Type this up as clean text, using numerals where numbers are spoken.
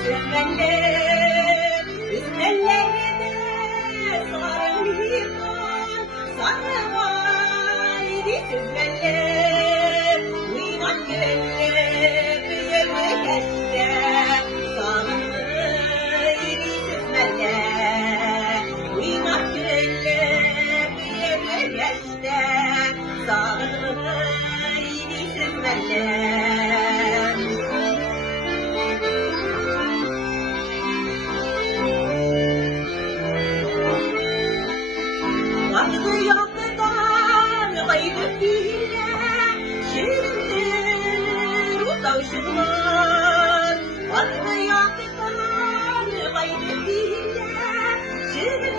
Üzmeller, üzmellerde sarılıyman, sarımaydı üzmeller. Uyumak güller, büyüme geçte, sarılıydı üzmeller. Uyumak güller, büyüme geçte, sarılıydı üzmeller. Vardı yakıdan gayrı bile, şirindir o tavşanlar. Vardı yakıdan gayrı bile, şirindir